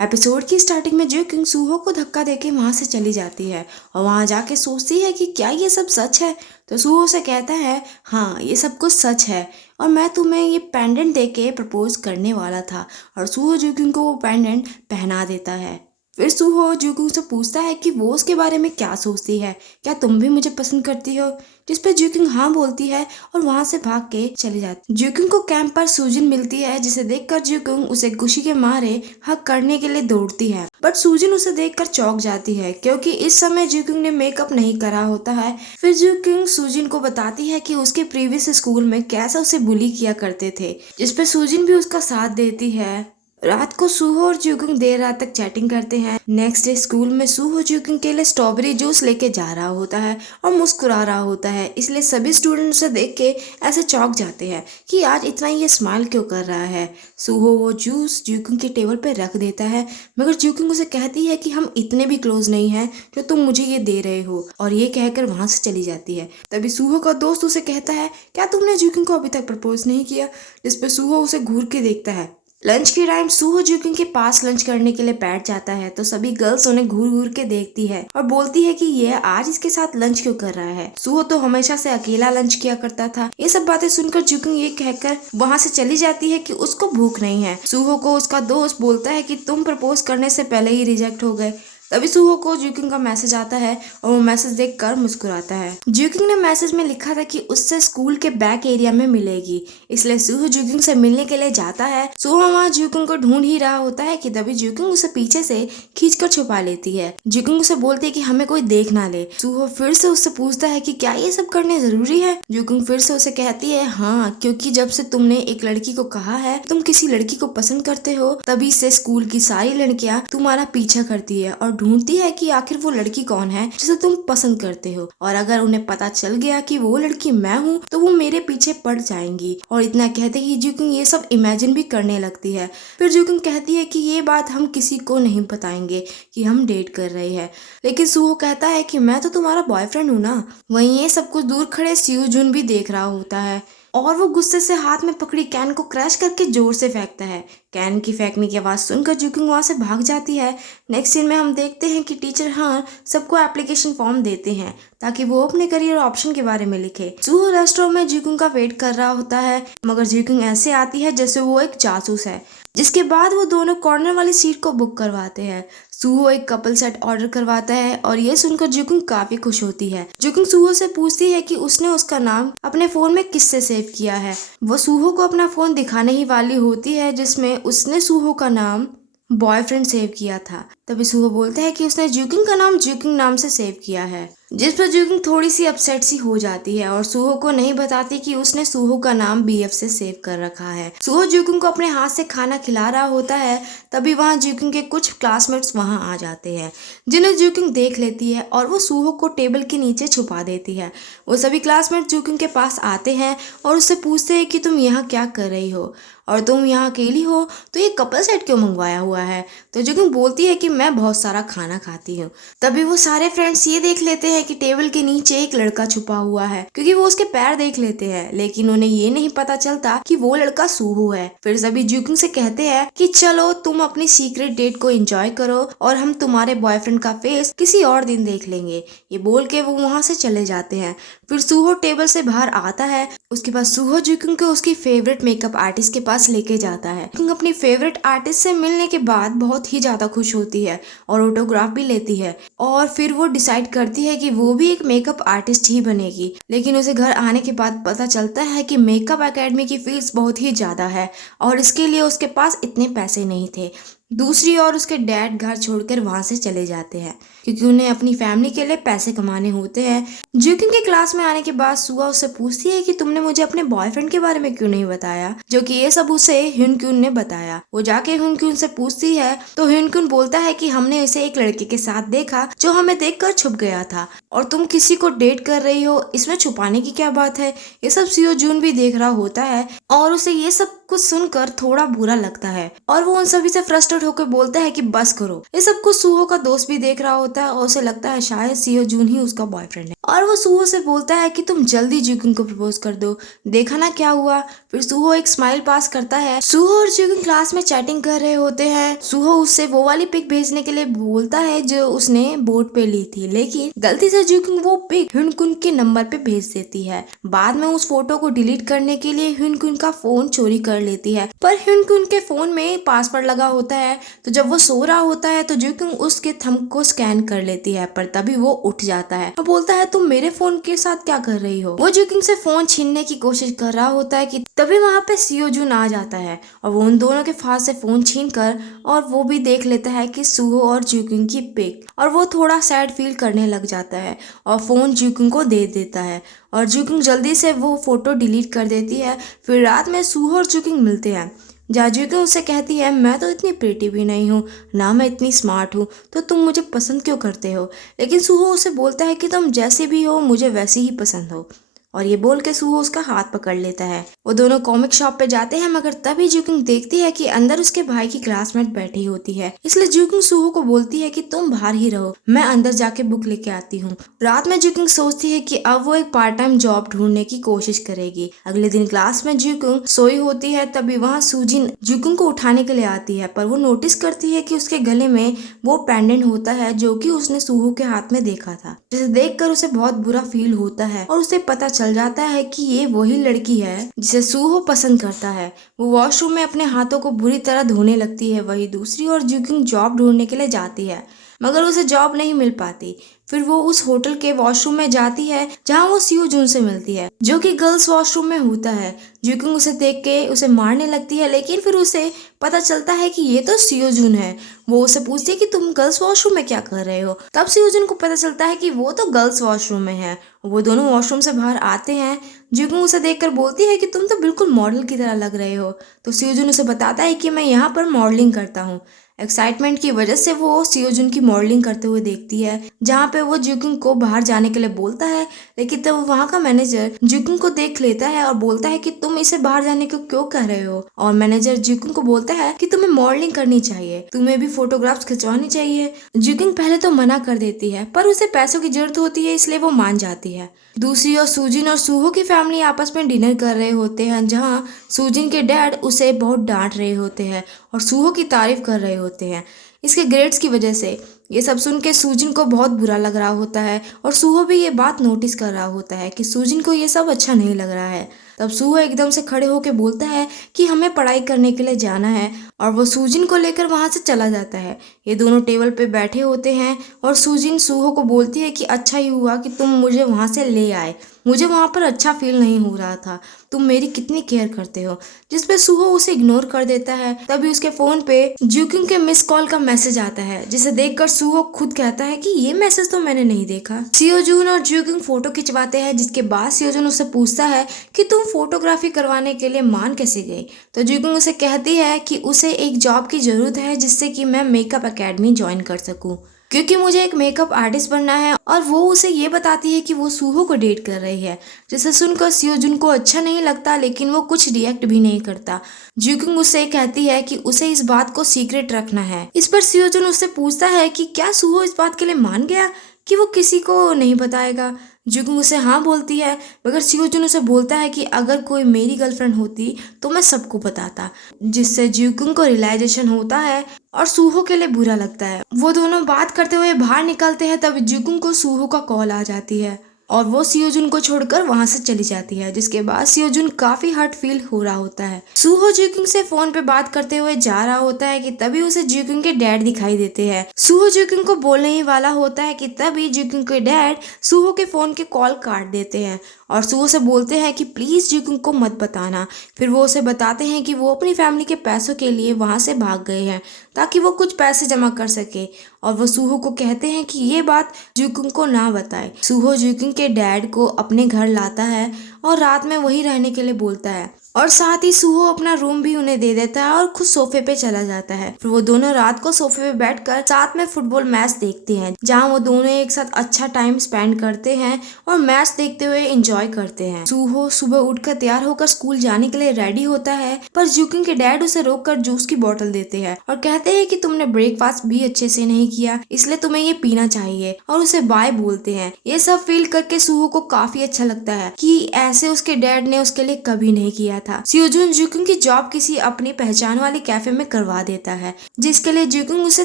Episode की starting में जो किंग सूहो को धक्का देके वहां से चली जाती है और वहां जाके सोचती है कि क्या ये सब सच है। तो सूहो से कहता है हाँ ये सब कुछ सच है और मैं तुम्हें ये पेंडेंट देके प्रपोज करने वाला था। और सूहो जुकिंग को वो पेंडेंट पहना देता है। फिर सूहो जुकिंग से पूछता है कि वो उसके बारे में क्या सोचती है, क्या तुम भी मुझे पसंद करती हो। जिस पे जुकिंग हाँ बोलती है और वहां से भाग के चली जाती। जुकिंग को कैंप पर सूजिन मिलती है जिसे देखकर जुकिंग उसे खुशी के मारे हक करने के लिए दौड़ती है, बट सूजिन उसे देखकर चौंक जाती है क्योंकि इस समय जुकिंग ने मेकअप नहीं करा होता है। फिर जुकिंग सूजिन को बताती है कि उसके प्रीवियस स्कूल में कैसा उसे बुली किया करते थे, जिसपे सूजिन भी उसका साथ देती है। रात को सूहो और जुकिंग देर रात तक चैटिंग करते हैं। नेक्स्ट डे स्कूल में सूहो जुकिंग के लिए स्ट्रॉबेरी जूस लेके जा रहा होता है और मुस्कुरा रहा होता है, इसलिए सभी स्टूडेंट उसे देख के ऐसे चौंक जाते हैं कि आज इतना ये स्माइल क्यों कर रहा है। सूहो वो जूस जुकिंग के टेबल पे रख देता है, मगर जुकिंग उसे कहती है कि हम इतने भी क्लोज नहीं हैं जो तुम मुझे ये दे रहे हो, और ये कहकर वहां से चली जाती है। तभी सूहो का दोस्त उसे कहता है क्या तुमने जुकिंग को अभी तक प्रपोज नहीं किया, जिसपे सूहो उसे घूर के देखता है। लंच के टाइम सूहो जुकिंग के पास लंच करने के लिए बैठ जाता है तो सभी गर्ल्स उन्हें घूर घूर के देखती है और बोलती है कि ये आज इसके साथ लंच क्यों कर रहा है। सूहो तो हमेशा से अकेला लंच किया करता था। ये सब बातें सुनकर जुकिंग ये कहकर वहां से चली जाती है कि उसको भूख नहीं है। सूहो को उसका दोस्त बोलता है कि तुम प्रपोज करने से पहले ही रिजेक्ट हो गए। तभी सूहो को जुकिंग का मैसेज आता है और वो मैसेज देखकर मुस्कुराता है। जुकिंग ने मैसेज में लिखा था कि उससे स्कूल के बैक एरिया में मिलेगी, इसलिए सूहो जुकिंग से मिलने के लिए जाता है। सूहो वहाँ जुकिंग को ढूंढ ही रहा होता है कि तभी जुकिंग उसे पीछे से खींचकर छुपा लेती है। जुकिंग उसे बोलती है कि हमें कोई देख ना ले। सूहो फिर से उससे पूछता है कि क्या ये सब करने जरूरी है। जुकिंग फिर से उसे कहती है हाँ, क्योंकि जब से तुमने एक लड़की को कहा है तुम किसी लड़की को पसंद करते हो, तभी से स्कूल की सारी लड़कियां तुम्हारा पीछा करती है और ढूंढती है कि आखिर वो लड़की कौन है जिसे तुम पसंद करते हो, और अगर उन्हें पता चल गया कि वो लड़की मैं हूँ तो वो मेरे पीछे पड़ जाएंगी। और इतना कहते ही जुकिंग ये सब इमेजिन भी करने लगती है। फिर जुकिंग कहती है कि ये बात हम किसी को नहीं बताएंगे कि हम डेट कर रहे हैं, लेकिन सूहो कहता है कि मैं तो तुम्हारा बॉयफ्रेंड हूँ ना। वहीं ये सब कुछ दूर खड़े सियो जुन भी देख रहा होता है और वो गुस्से से हाथ में पकड़ी कैन को क्रैश करके जोर से फेंकता है। कैन की फेंकने की आवाज सुनकर जुकिंग वहां से भाग जाती है। नेक्स्ट सीन में हम देखते हैं कि टीचर हाँ सबको एप्लीकेशन फॉर्म देते हैं ताकि वो अपने करियर ऑप्शन के बारे में लिखे। सूहो रेस्टोरेंट में जुकिंग का वेट कर रहा होता है, मगर जुकिंग ऐसे आती है जैसे वो एक जासूस है, जिसके बाद वो दोनों कॉर्नर वाली सीट को बुक करवाते हैं। सूहो एक कपल सेट ऑर्डर करवाता है और ये सुनकर जुकिंग काफी खुश होती है। जुकिंग सूहो से पूछती है कि उसने उसका नाम अपने फोन में किससे सेव किया है। वो सूहो को अपना फोन दिखाने ही वाली होती है जिसमें उसने सूहो का नाम बॉयफ्रेंड सेव किया था। तभी सूहो बोलता है कि उसने जुकिंग का नाम जुकिंग नाम से सेव किया है, जिस पर जुकिंग थोड़ी सी अपसेट सी हो जाती है और सूहो को नहीं बताती कि उसने सूहो का नाम बीएफ से सेव कर रखा है। सूहो जुकिंग को अपने हाथ से खाना खिला रहा होता है, तभी वहाँ जुकिंग के कुछ क्लासमेट्स वहाँ आ जाते हैं, जिन्हें जुकिंग देख लेती है और वो सूहो को टेबल के नीचे छुपा देती है। वो सभी क्लासमेट जुकिंग के पास आते हैं और उससे पूछते हैं कि तुम यहाँ क्या कर रही हो और तुम यहाँ अकेली हो तो ये कपल सेट क्यों मंगवाया हुआ है। तो जुकिंग बोलती है कि मैं बहुत सारा खाना खाती हूँ। तभी वो सारे फ्रेंड्स ये देख लेते हैं कि टेबल के नीचे एक लड़का छुपा हुआ है, क्योंकि वो उसके पैर देख लेते हैं, लेकिन उन्हें ये नहीं पता चलता कि वो लड़का सूहो है। फिर सभी जुकिंग से कहते हैं कि चलो तुम अपनी सीक्रेट डेट को एंजॉय करो और हम तुम्हारे बॉयफ्रेंड का फेस किसी और दिन देख लेंगे। ये बोल के वो वहाँ से चले जाते हैं। फिर सूहो टेबल से बाहर आता है। उसके बाद सूहो जुकिंग को उसकी फेवरेट मेकअप आर्टिस्ट के पास लेके जाता है। जुकिंग अपनी फेवरेट आर्टिस्ट से मिलने के बाद बहुत ही ज्यादा खुश होती है और ऑटोग्राफ भी लेती है, और फिर वो डिसाइड करती है कि वो भी एक मेकअप आर्टिस्ट ही बनेगी। लेकिन उसे घर आने के बाद पता चलता है कि मेकअप एकेडमी की फीस बहुत ही ज्यादा है और इसके लिए उसके पास इतने पैसे नहीं थे। दूसरी ओर उसके डैड घर छोड़कर वहां से चले जाते हैं क्योंकि उन्हें अपनी फैमिली के लिए पैसे कमाने होते हैं। जुकिंग के क्लास में आने के बाद सुआ उससे पूछती है कि तुमने मुझे अपने बॉयफ्रेंड के बारे में क्यों नहीं बताया, जो कि ये सब उसे ह्युनक्यून ने बताया। वो जाके ह्युनक्यून से पूछती है तो ह्युनक्यून बोलता है कि हमने इसे एक लड़के के साथ देखा जो हमें देखकर छुप गया था, और तुम किसी को डेट कर रही हो, इसमें छुपाने की क्या बात है। ये सब सियो जून भी देख रहा होता है और उसे ये सब कुछ सुनकर थोड़ा बुरा लगता है और वो उन सभी से फ्रस्ट्रेट फ्रस्ट्रेट होकर बोलता है कि बस करो। ये सब कुछ सूहो का दोस्त भी देख रहा होता है और उसे लगता है शायद सियो जून ही उसका बॉयफ्रेंड है, और वो सूहो से बोलता है कि तुम जल्दी जुकिन को प्रपोज कर दो, देखा ना क्या हुआ। फिर सूहो एक स्माइल पास करता है। सूहो और जुकिन क्लास में चैटिंग कर रहे होते हैं। सूहो उससे वो वाली पिक भेजने के लिए बोलता है जो उसने बोर्ड पे ली थी, लेकिन गलती से जुकिन वो पिक हुनकुन के नंबर पे भेज देती है। बाद में उस फोटो को डिलीट करने के लिए हुनकुन का फोन चोरी कर लेती है, पर हुनकुन के फोन में पासवर्ड लगा होता है। तो जब वो सो रहा होता है तो जुकिन उसके थंब को स्कैन कर लेती है, पर तभी वो उठ जाता है और बोलता है तुम मेरे फोन के साथ क्या कर रही हो। वो जुकिन से फोन छीनने की कोशिश कर रहा होता है कि तभी वहां पे सियो जून आ जाता है और वो उन दोनों के पास से फोन छीन कर और वो भी देख लेता है कि सूहो और जुकिन की पिक, और वो थोड़ा सैड फील करने लग जाता है और फोन जुकिन को दे देता है और जुकिन जल्दी से वो फोटो डिलीट कर देती है। फिर रात में सूहो और जुकिन मिलते हैं, जहाँ जुकिन उससे कहती है मैं तो इतनी प्रीटी भी नहीं हूँ, ना मैं इतनी स्मार्ट हूँ, तो तुम मुझे पसंद क्यों करते हो। लेकिन सूहो उसे बोलता है कि तुम जैसी भी हो मुझे वैसी ही पसंद हो, और ये बोल के सूहो उसका हाथ पकड़ लेता है। वो दोनों कॉमिक शॉप पे जाते हैं, मगर तभी जुकिन देखती है कि अंदर उसके भाई की क्लासमेट बैठी होती है। इसलिए जुकिन सूहो को बोलती है कि तुम बाहर ही रहो, मैं अंदर जाके बुक लेके आती हूँ। रात में जुकिन सोचती है कि अब वो एक पार्ट टाइम जॉब ढूंढने की कोशिश करेगी। अगले दिन क्लास में जुकिन सोई होती है, तभी वहाँ सूजिन जुकिन को उठाने के लिए आती है, पर वो नोटिस करती है कि उसके गले में वो पेंडेंट होता है जो कि उसने सूहो के हाथ में देखा था, जिसे देखकर उसे बहुत बुरा फील होता है और उसे पता चल जाता है कि ये वही लड़की है जिसे सूहो पसंद करता है। वो वॉशरूम में अपने हाथों को बुरी तरह धोने लगती है। वही दूसरी ओर जुकिन जॉब ढूंढने के लिए जाती है, मगर उसे जॉब नहीं मिल पाती। फिर वो उस होटल के वॉशरूम में जाती है जहाँ वो सियो जून से मिलती है, जो कि गर्ल्स वॉशरूम में होता है। जुकिन उसे देख के उसे मारने लगती है, लेकिन फिर उसे पता चलता है कि ये तो सियो जून है। वो उसे पूछती है कि तुम गर्ल्स वॉशरूम में क्या कर रहे हो। तब सियो जून को पता चलता है कि वो तो गर्ल्स वॉशरूम में है। वो दोनों वॉशरूम से बाहर आते हैं। जुकिन उसे देखकर बोलती है कि तुम तो बिल्कुल मॉडल की तरह लग रहे हो। तो सियो जून उसे बताता है कि मैं यहाँ पर मॉडलिंग करता हूँ। एक्साइटमेंट की वजह से वो सियो जून की मॉडलिंग करते हुए देखती है, जहाँ पे वो जुकिन को बाहर जाने के लिए बोलता है, लेकिन तब वहाँ का मैनेजर जुकिन को देख लेता है और बोलता है कि तुम इसे बाहर जाने को क्यों कह रहे हो। और मैनेजर जुकिन को बोलता है कि तुम्हें मॉडलिंग करनी चाहिए, तुम्हें भी फोटोग्राफ्स खिंचवानी चाहिए। जुकिन पहले तो मना कर देती है, पर उसे पैसों की जरूरत होती है, इसलिए वो मान जाती है। दूसरी ओर सूजिन और सूहो की फैमिली आपस में डिनर कर रहे होते हैं, जहाँ सूजिन के डैड उसे बहुत डांट रहे होते हैं और सूहो की तारीफ कर रहे होते हैं इसके ग्रेड्स की वजह से। ये सब सुन के सूजिन को बहुत बुरा लग रहा होता है और सूहो भी ये बात नोटिस कर रहा होता है कि सूजिन को ये सब अच्छा नहीं लग रहा है। तब सूहो एकदम से खड़े होकर बोलता है कि हमें पढ़ाई करने के लिए जाना है, और वो सूजिन को लेकर वहां से चला जाता है। ये दोनों टेबल पे बैठे होते हैं और सूजिन सूहो को बोलती है कि अच्छा ही हुआ कि तुम मुझे वहां से ले आए, मुझे वहां पर अच्छा फील नहीं हो रहा था, तुम मेरी कितनी केयर करते हो। जिस पे सूहो उसे इग्नोर कर देता है। तभी उसके फोन पे जुकिन के मिस कॉल का मैसेज आता है, जिसे देखकर सूहो खुद कहता है कि ये मैसेज तो मैंने नहीं देखा। सियो जून और जुकिन फोटो खिंचवाते हैं, जिसके बाद सियो जून उससे पूछता है कि तुम फोटोग्राफी करवाने के लिए मान कैसे गई। तो जुकिन उसे कहती है कि उसे एक जॉब की जरूरत है जिससे कि मैं मेकअप एकेडमी ज्वाइन कर सकूं, क्योंकि मुझे एक मेकअप आर्टिस्ट बनना है। और वो उसे ये बताती है कि वो सूहो को डेट कर रही है, जिसे सुनकर सियो जून को अच्छा नहीं लगता, लेकिन वो कुछ रिएक्ट भी नहीं करता। जुकिन उससे कहती है कि उसे इस बात को सीक्रेट रखना है। इस पर सियो जून उससे पूछता है कि क्या सूहो इस बात के लिए मान गया कि वो किसी को नहीं बताएगा। जुकिन उसे हाँ बोलती है, मगर सियो जून उसे बोलता है कि अगर कोई मेरी गर्लफ्रेंड होती तो मैं सबको बताता, जिससे जुकिन को रियलाइजेशन होता है और सूहो के लिए बुरा लगता है। वो दोनों बात करते हुए बाहर निकलते हैं, तब जुकिन को सूहो का कॉल आ जाती है और वो सियो जून को छोड़कर वहां से चली जाती है, जिसके बाद सियो जून काफी हर्ट फील हो रहा होता है। सूहो जुकिन से फोन पे बात करते हुए जा रहा होता है कि तभी उसे जुकिन के डैड दिखाई देते हैं। सूहो जुकिन को बोलने ही वाला होता है कि तभी जुकिन के डैड सूहो के फोन के कॉल काट देते हैं और सूहो से बोलते हैं कि प्लीज जुकिन को मत बताना। फिर वो उसे बताते हैं कि वो अपनी फैमिली के पैसों के लिए वहां से भाग गए हैं ताकि वो कुछ पैसे जमा कर सके, और वो सूहो को कहते हैं कि ये बात जुकिन को ना बताए। सूहो जुकिन के डैड को अपने घर लाता है और रात में वहीं रहने के लिए बोलता है और साथ ही सूहो अपना रूम भी उन्हें दे देता है और खुद सोफे पे चला जाता है। फिर वो दोनों रात को सोफे पे बैठकर साथ में फुटबॉल मैच देखते हैं, जहाँ वो दोनों एक साथ अच्छा टाइम स्पेंड करते हैं और मैच देखते हुए एंजॉय करते हैं। सूहो सुबह उठकर तैयार होकर स्कूल जाने के लिए रेडी होता है, पर जुकिन के डैड उसे रोककर जूस की बोतल देते हैं और कहते हैं कि तुमने ब्रेकफास्ट भी अच्छे से नहीं किया, इसलिए तुम्हें ये पीना चाहिए, और उसे बाय बोलते हैं। ये सब फील करके सूहो को काफी अच्छा लगता है कि ऐसे उसके डैड ने उसके लिए कभी नहीं किया था। सियोजुन जुकिन की जॉब किसी अपनी पहचान वाले कैफे में करवा देता है, जिसके लिए जुकिन उसे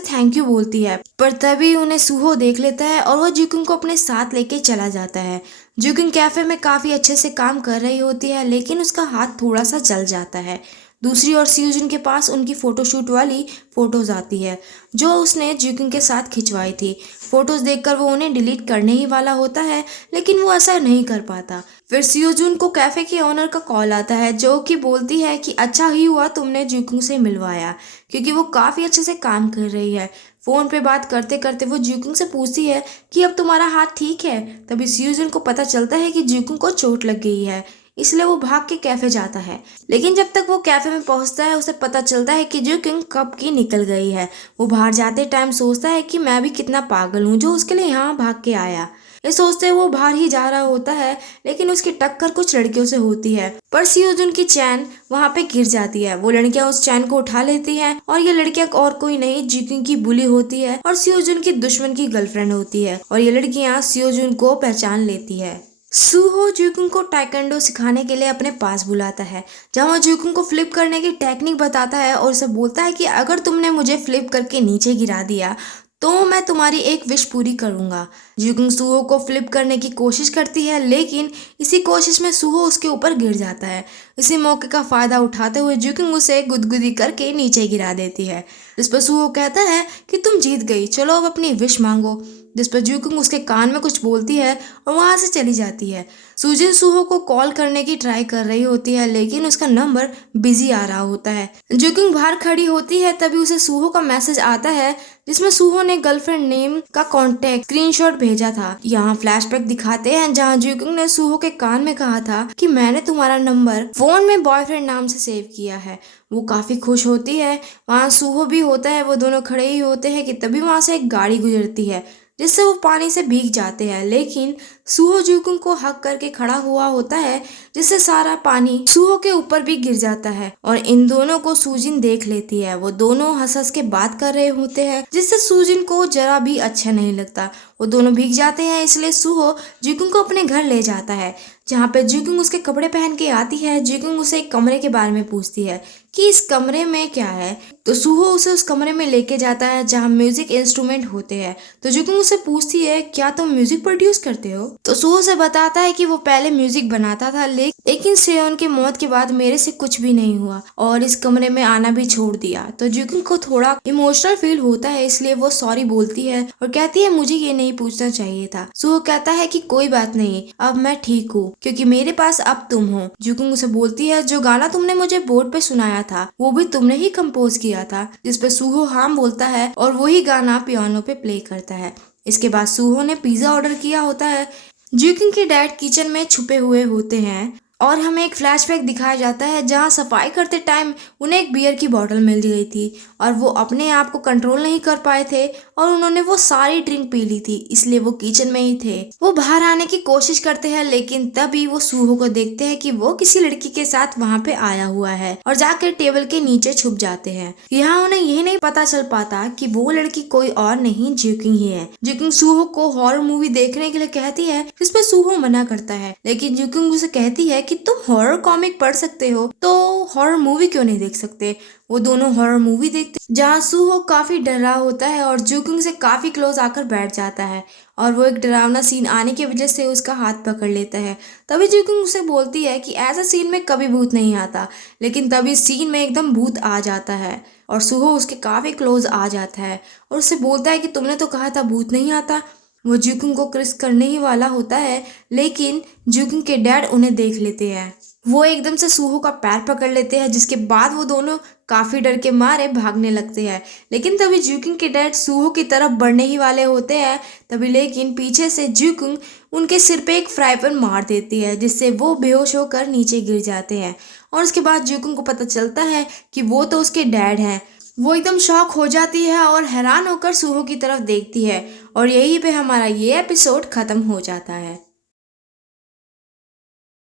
थैंक यू बोलती है, पर तभी उन्हें सूहो देख लेता है और वो जुकिन को अपने साथ लेके चला जाता है। जुकिन कैफे में काफी अच्छे से काम कर रही होती है, लेकिन उसका हाथ थोड़ा सा जल जाता है। दूसरी ओर सियोजुन के पास उनकी फोटोशूट वाली फोटोज आती है जो उसने जुकिन के साथ खिंचवाई थी। फोटोज देखकर वो उन्हें डिलीट करने ही वाला होता है, लेकिन वो ऐसा नहीं कर पाता। फिर सियोजुन को कैफे के ओनर का कॉल आता है, जो कि बोलती है कि अच्छा ही हुआ तुमने जुकिन से मिलवाया, क्योंकि वो काफी अच्छे से काम कर रही है। फोन पे बात करते करते वो जुकिन से पूछती है कि अब तुम्हारा हाथ ठीक है। तभी सियोजुन को पता चलता है कि जुकिन को चोट लग गई है, इसलिए वो भाग के कैफे जाता है। लेकिन जब तक वो कैफे में पहुंचता है उसे पता चलता है कि जुकिन कब की निकल गई है। वो बाहर जाते टाइम सोचता है कि मैं भी कितना पागल हूँ जो उसके लिए यहाँ भाग के आया। ये सोचते वो बाहर ही जा रहा होता है, लेकिन उसकी टक्कर कुछ लड़कियों से होती है, पर सियोजुन की चैन वहाँ पे गिर जाती है। वो लड़कियां उस चैन को उठा लेती हैं और ये लड़कियां और कोई नहीं जुकिन की बुली होती है और सियोजुन की दुश्मन की गर्लफ्रेंड होती है, और ये लड़कियां सियोजुन को पहचान लेती है। सूहो जुकिन को टाइकेंडो सिखाने के लिए अपने पास बुलाता है, जहाँ वो जुकिन को फ्लिप करने की टेक्निक बताता है और उसे बोलता है कि अगर तुमने मुझे फ्लिप करके नीचे गिरा दिया तो मैं तुम्हारी एक विश पूरी करूंगा। जुकिन सूहो को फ्लिप करने की कोशिश करती है, लेकिन इसी कोशिश में सूहो उसके ऊपर गिर जाता है। इसी मौके का फायदा उठाते हुए जुकिन उसे गुदगुदी करके नीचे गिरा देती है, जिस पर सूहो कहता है कि तुम जीत गई, चलो अब अपनी विश मांगो। जिस पर जुकिन उसके कान में कुछ बोलती है और वहां से चली जाती है। सुजिन सूहो को कॉल करने की ट्राई कर रही होती है, लेकिन उसका नंबर बिजी आ रहा होता है। जुकिन बाहर खड़ी होती है, तभी उसे सूहो का मैसेज आता है जिसमें सूहो ने गर्लफ्रेंड नेम का कॉन्टेक्ट स्क्रीनशॉट भेजा था। यहाँ फ्लैशबैक दिखाते हैं जहाँ जुकिन ने सूहो के कान में कहा था कि मैंने तुम्हारा नंबर फोन में बॉयफ्रेंड नाम से सेव किया है। वो काफी खुश होती है। वहाँ सूहो भी होता है, वो दोनों खड़े ही होते हैं कि तभी वहां से एक गाड़ी गुजरती है जिससे वो पानी से भीग जाते हैं, लेकिन सूहो जुकिन को हक करके खड़ा हुआ होता है, जिससे सारा पानी सूहो के ऊपर भी गिर जाता है और इन दोनों को सूजिन देख लेती है। वो दोनों हंस हंस के बात कर रहे होते हैं, जिससे सूजिन को जरा भी अच्छा नहीं लगता। वो दोनों भीग जाते हैं, इसलिए सूहो जुकिन को अपने घर ले जाता है, जहाँ पे जुकिन उसके कपड़े पहन के आती है। जुकिन उसे एक कमरे के बारे में पूछती है कि इस कमरे में क्या है, तो सूहो उसे उस कमरे में लेके जाता है जहाँ म्यूजिक इंस्ट्रूमेंट होते हैं। तो जुकिन उसे पूछती है क्या तुम म्यूजिक प्रोड्यूस करते हो, तो सूहो से बताता है कि वो पहले म्यूजिक बनाता था, लेकिन सेयोन की मौत के बाद मेरे से कुछ भी नहीं हुआ और इस कमरे में आना भी छोड़ दिया। तो जुकिन को थोड़ा इमोशनल फील होता है, इसलिए वो सॉरी बोलती है और कहती है मुझे ये नहीं पूछना चाहिए था। सूहो कहता है कि कोई बात नहीं, अब मैं ठीक हूँ क्योंकि मेरे पास अब तुम हो। जुकिन उसे बोलती है जो गाना तुमने मुझे बोर्ड पे सुनाया था वो भी तुमने ही कंपोज किया था, जिस पे सूहो हाँ बोलता है और वही गाना पियानो पे प्ले करता है। इसके बाद सूहो ने पिज्जा ऑर्डर किया होता है। जुकिन के डैड किचन में छुपे हुए होते हैं और हमें एक फ्लैशबैक दिखाया जाता है जहां सफाई करते टाइम उन्हें एक बियर की बोतल मिल गई थी और वो अपने आप को कंट्रोल नहीं कर पाए थे और उन्होंने वो सारी ड्रिंक पी ली थी, इसलिए वो किचन में ही थे। वो बाहर आने की कोशिश करते हैं, लेकिन तभी वो सूहो को देखते हैं कि वो किसी लड़की के साथ वहाँ पे आया हुआ है और जाकर टेबल के नीचे छुप जाते हैं। यहाँ उन्हें ये नहीं पता चल पाता कि वो लड़की कोई और नहीं जुकिन ही है। जुकिन सूहो को हॉरर मूवी देखने के लिए कहती है, जिसपे सूहो मना करता है, लेकिन जुकिन उसे कहती है कि तुम हॉरर कॉमिक पढ़ सकते हो तो हॉरर मूवी क्यों नहीं देख सकते। वो दोनों हॉरर मूवी देखते जहाँ सूहो काफी डर रहा होता है और जुकिन से काफी क्लोज आकर बैठ जाता है और वो एक डरावना सीन आने की वजह से उसका हाथ पकड़ लेता है। तभी जुकिन उसे बोलती है कि ऐसा सीन में कभी भूत नहीं आता, लेकिन तभी सीन में एकदम भूत आ जाता है और सूहो उसके काफी क्लोज आ जाता है और उससे बोलता है कि तुमने तो कहा था भूत नहीं आता। वो जुकुंग को किस करने ही वाला होता है, लेकिन जुकुंग के डैड उन्हें देख लेते हैं। वो एकदम से सूहो का पैर पकड़ लेते हैं, जिसके बाद वो दोनों काफी डर के मारे भागने लगते हैं। लेकिन तभी जुकुंग के डैड सूहो की तरफ बढ़ने ही वाले होते हैं, तभी लेकिन पीछे से जुकुंग उनके सिर पे एक फ्राई पैन मार देती है, जिससे वो बेहोश होकर नीचे गिर जाते हैं। और उसके बाद जुकुंग को पता चलता है कि वो तो उसके डैड हैं। वो एकदम शॉक हो जाती है और हैरान होकर सूहो की तरफ देखती है, और यहीं पे हमारा ये एपिसोड खत्म हो जाता है।